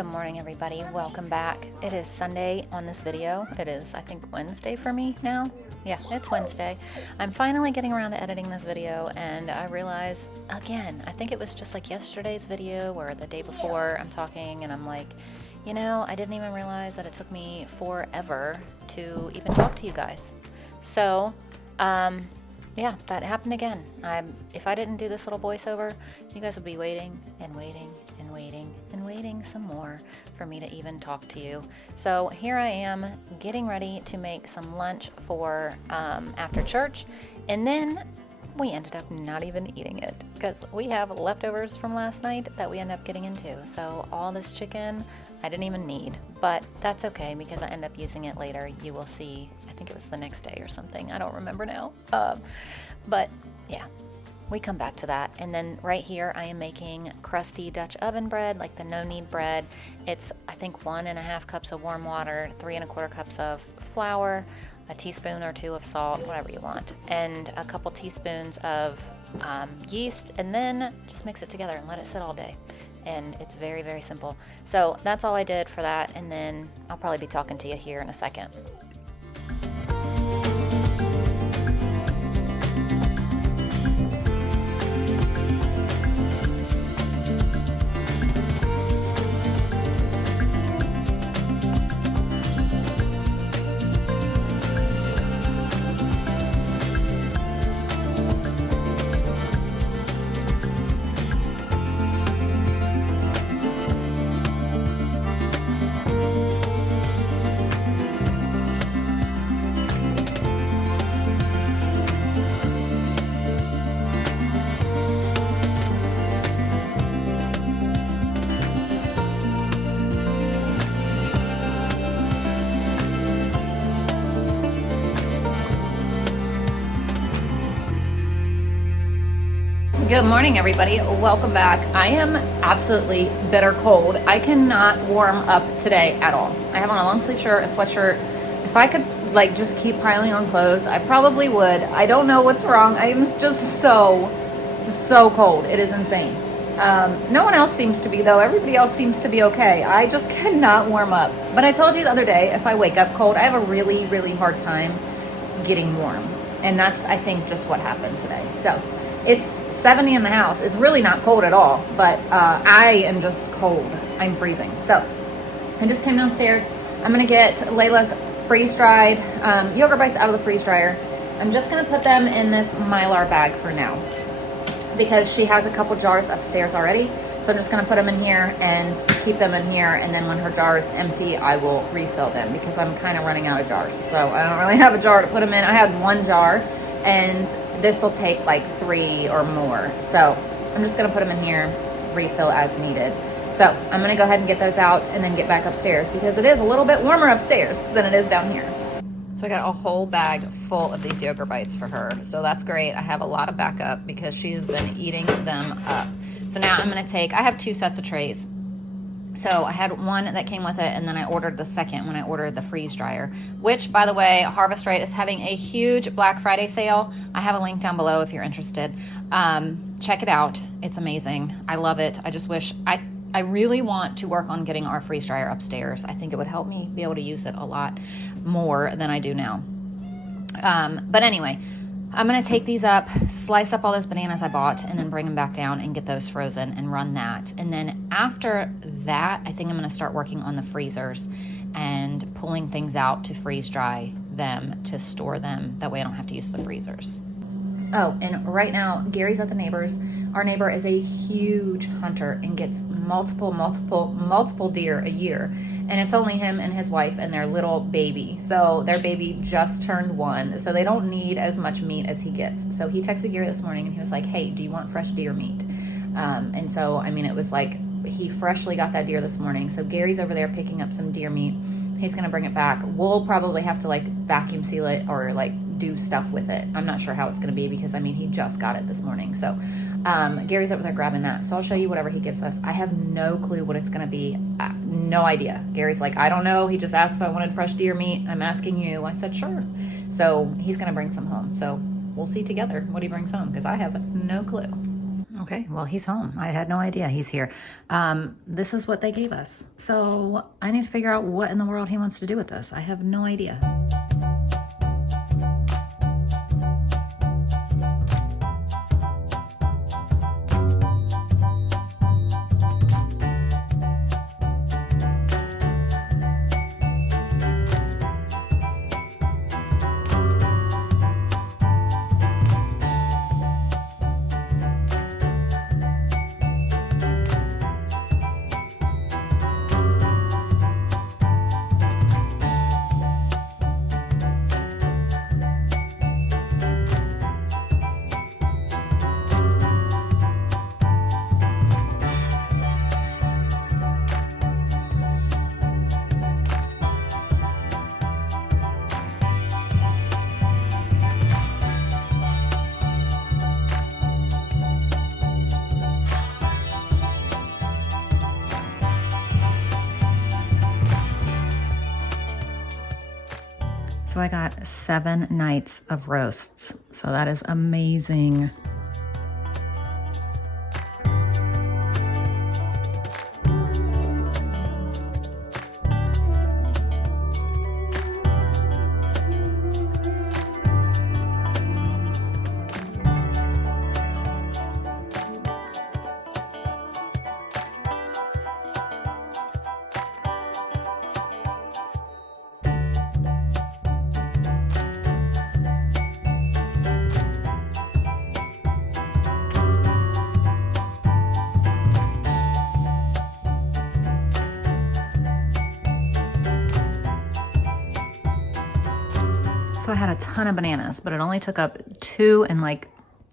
Good morning, everybody. Welcome back. It is Sunday on this video. It is, I think, Wednesday for me now. Yeah, it's Wednesday. I'm finally getting around to editing this video, and I realize, again, I think it was just like yesterday's video or the day before I'm talking, and I'm like, you know, I didn't even realize that it took me forever to even talk to you guys. So, yeah, that happened again. If I didn't do this little voiceover, you guys would be waiting and waiting and waiting and waiting some more for me to even talk to you. So here I am getting ready to make some lunch for after church, and then we ended up not even eating it because we have leftovers from last night that we end up getting into. So all this chicken I didn't even need, but that's okay because I end up using it later. You will see. I think it was the next day or something. I don't remember now. But yeah, we come back to that. And then right here, I am making crusty Dutch oven bread, like the no-knead bread. It's, I think, 1.5 cups of warm water, 3.25 cups of flour, a teaspoon or two of salt, whatever you want, and a couple teaspoons of yeast, and then just mix it together and let it sit all day. And it's very, very simple. So that's all I did for that, and then I'll probably be talking to you here in a second. Good morning, everybody. Welcome back. I am absolutely bitter cold. I cannot warm up today at all. I have on a long sleeve shirt, a sweatshirt. If I could like just keep piling on clothes, I probably would. I don't know what's wrong. I am just so cold. It is insane. No one else seems to be though. Everybody else seems to be okay. I just cannot warm up. But I told you the other day, if I wake up cold, I have a really, really hard time getting warm. And that's, I think, just what happened today. So it's 70 in the house. It's really not cold at all, but I am just cold. I'm freezing. So I just came downstairs. I'm gonna get Layla's freeze-dried yogurt bites out of the freeze dryer. I'm just gonna put them in this Mylar bag for now because she has a couple jars upstairs already. So I'm just gonna put them in here and keep them in here, and then when her jar is empty, I will refill them because I'm kind of running out of jars. So I don't really have a jar to put them in. I had one jar, and this will take like 3 or more. So I'm just gonna put them in here, refill as needed. So I'm gonna go ahead and get those out and then get back upstairs because it is a little bit warmer upstairs than it is down here. So I got a whole bag full of these yogurt bites for her. So that's great. I have a lot of backup because she's been eating them up. So now I'm gonna I have 2 sets of trays. So I had one that came with it, and then I ordered the second when I ordered the freeze dryer, which, by the way, Harvest Right is having a huge Black Friday sale. I have a link down below if you're interested. Check it out. It's amazing. I love it. I just wish, I really want to work on getting our freeze dryer upstairs. I think it would help me be able to use it a lot more than I do now. But anyway, I'm gonna take these up, slice up all those bananas I bought, and then bring them back down and get those frozen and run that. And then after that, I think I'm gonna start working on the freezers and pulling things out to freeze dry them, to store them. That way I don't have to use the freezers. Oh, and right now, Gary's at the neighbor's. Our neighbor is a huge hunter and gets multiple deer a year. And it's only him and his wife and their little baby. So their baby just turned 1. So they don't need as much meat as he gets. So he texted Gary this morning and he was like, hey, do you want fresh deer meat? And so, I mean, it was like he freshly got that deer this morning. So Gary's over there picking up some deer meat. He's gonna bring it back. We'll probably have to like vacuum seal it or like do stuff with it. I'm not sure how it's gonna be because I mean, he just got it this morning. So Gary's over there grabbing that. So I'll show you whatever he gives us. I have no clue what it's gonna be. No idea. Gary's like, I don't know. He just asked if I wanted fresh deer meat. I'm asking you. I said, sure. So he's gonna bring some home. So we'll see together what he brings home because I have no clue. Okay, well, he's home. I had no idea he's here. This is what they gave us. So I need to figure out what in the world he wants to do with this. I have no idea. So I got 7 nights of roasts. So that is amazing. So I had a ton of bananas, but it only took up 2 and like,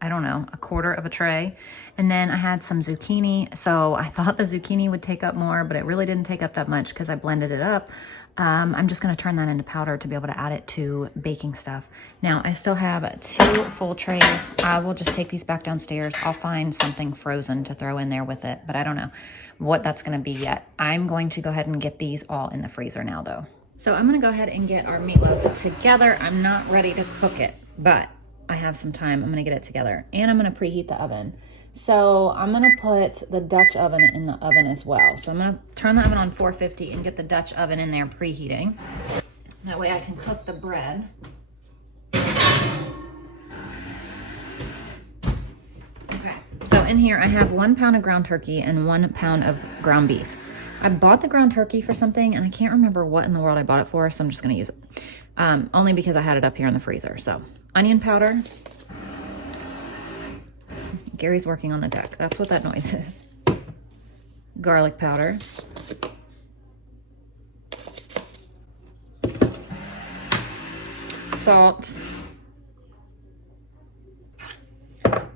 I don't know, a quarter of a tray. And then I had some zucchini. So I thought the zucchini would take up more, but it really didn't take up that much because I blended it up. I'm just gonna turn that into powder to be able to add it to baking stuff. Now I still have 2 full trays. I will just take these back downstairs. I'll find something frozen to throw in there with it, but I don't know what that's gonna be yet. I'm going to go ahead and get these all in the freezer now though. So I'm gonna go ahead and get our meatloaf together. I'm not ready to cook it, but I have some time. I'm gonna get it together and I'm gonna preheat the oven. So I'm gonna put the Dutch oven in the oven as well. So I'm gonna turn the oven on 450 and get the Dutch oven in there preheating. That way I can cook the bread. Okay, so in here I have 1 pound of ground turkey and 1 pound of ground beef. I bought the ground turkey for something and I can't remember what in the world I bought it for, so I'm just gonna use it. Only because I had it up here in the freezer. So onion powder. Gary's working on the deck. That's what that noise is. Garlic powder. Salt.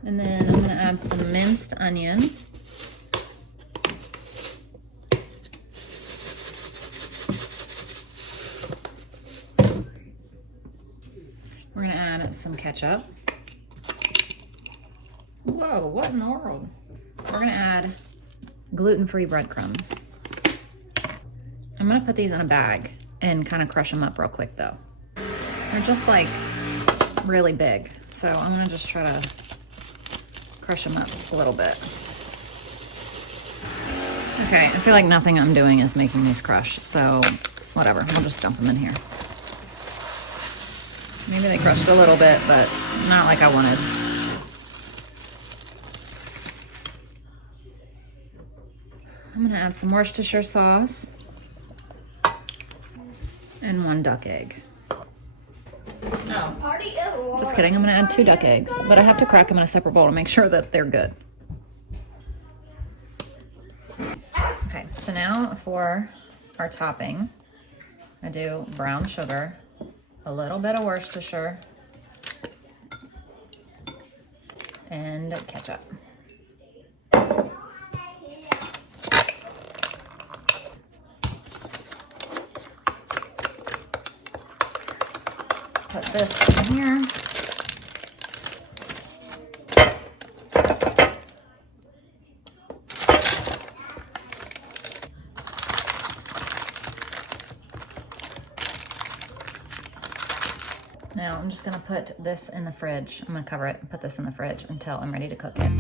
And then I'm gonna add some minced onion. We're gonna add some ketchup. Whoa, what in the world? We're gonna add gluten-free breadcrumbs. I'm gonna put these in a bag and kind of crush them up real quick though. They're just like really big. So I'm gonna just try to crush them up a little bit. Okay, I feel like nothing I'm doing is making these crush. So whatever, we'll just dump them in here. Maybe they crushed a little bit, but not like I wanted. I'm gonna add some Worcestershire sauce and 1 duck egg. No, just kidding. I'm gonna add 2 duck eggs, but I have to crack them in a separate bowl to make sure that they're good. Okay, so now for our topping, I do brown sugar, a little bit of Worcestershire, and ketchup. Put this in here. Now I'm just gonna put this in the fridge. I'm gonna cover it and put this in the fridge until I'm ready to cook it.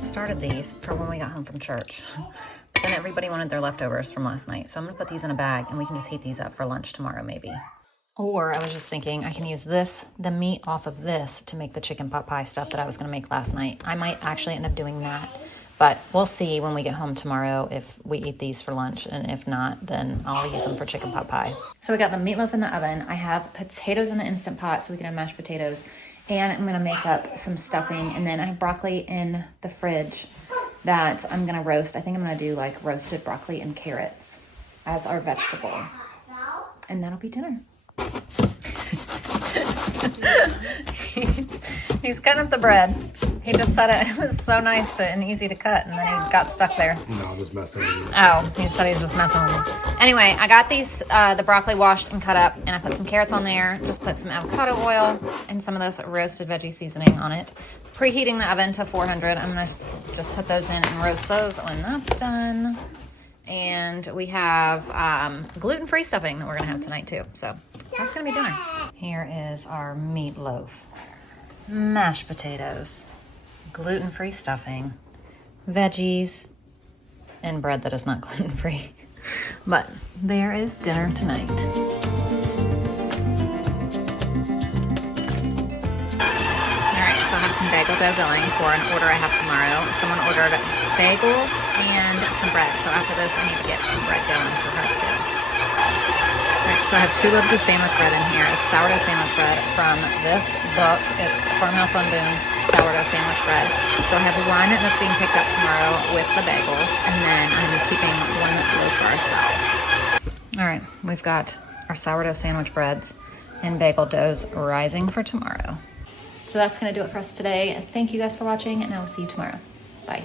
Started these for when we got home from church. But then everybody wanted their leftovers from last night. So I'm gonna put these in a bag and we can just heat these up for lunch tomorrow maybe. Or I was just thinking I can use the meat off of this to make the chicken pot pie stuff that I was gonna make last night. I might actually end up doing that. But we'll see when we get home tomorrow if we eat these for lunch. And if not, then I'll use them for chicken pot pie. So we got the meatloaf in the oven. I have potatoes in the Instant Pot so we can have mashed potatoes. And I'm gonna make up some stuffing, and then I have broccoli in the fridge that I'm gonna roast. I think I'm gonna do like roasted broccoli and carrots as our vegetable. And that'll be dinner. He's cutting up the bread. He just said it was so nice and easy to cut, and then he got stuck there. No, I'm just messing with you. Oh, he said he was just messing with me. Anyway, I got these, the broccoli washed and cut up, and I put some carrots on there, just put some avocado oil and some of this roasted veggie seasoning on it. Preheating the oven to 400. I'm gonna just put those in and roast those when that's done. And we have gluten-free stuffing that we're gonna have tonight too. So that's gonna be dinner. Here is our meatloaf, mashed potatoes, gluten-free stuffing, veggies, and bread that is not gluten-free. But there is dinner tonight. Some bagel dough going for an order I have tomorrow. Someone ordered bagels and some bread. So after this, I need to get some bread going for her too. Alright, so I have 2 loaves of sandwich bread in here. It's sourdough sandwich bread from this book. It's Farmhouse on Boone's sourdough sandwich bread. So I have one that's being picked up tomorrow with the bagels, and then I'm keeping 1 loaf for ourselves. Alright, we've got our sourdough sandwich breads and bagel doughs rising for tomorrow. So that's going to do it for us today. Thank you guys for watching, and I will see you tomorrow. Bye.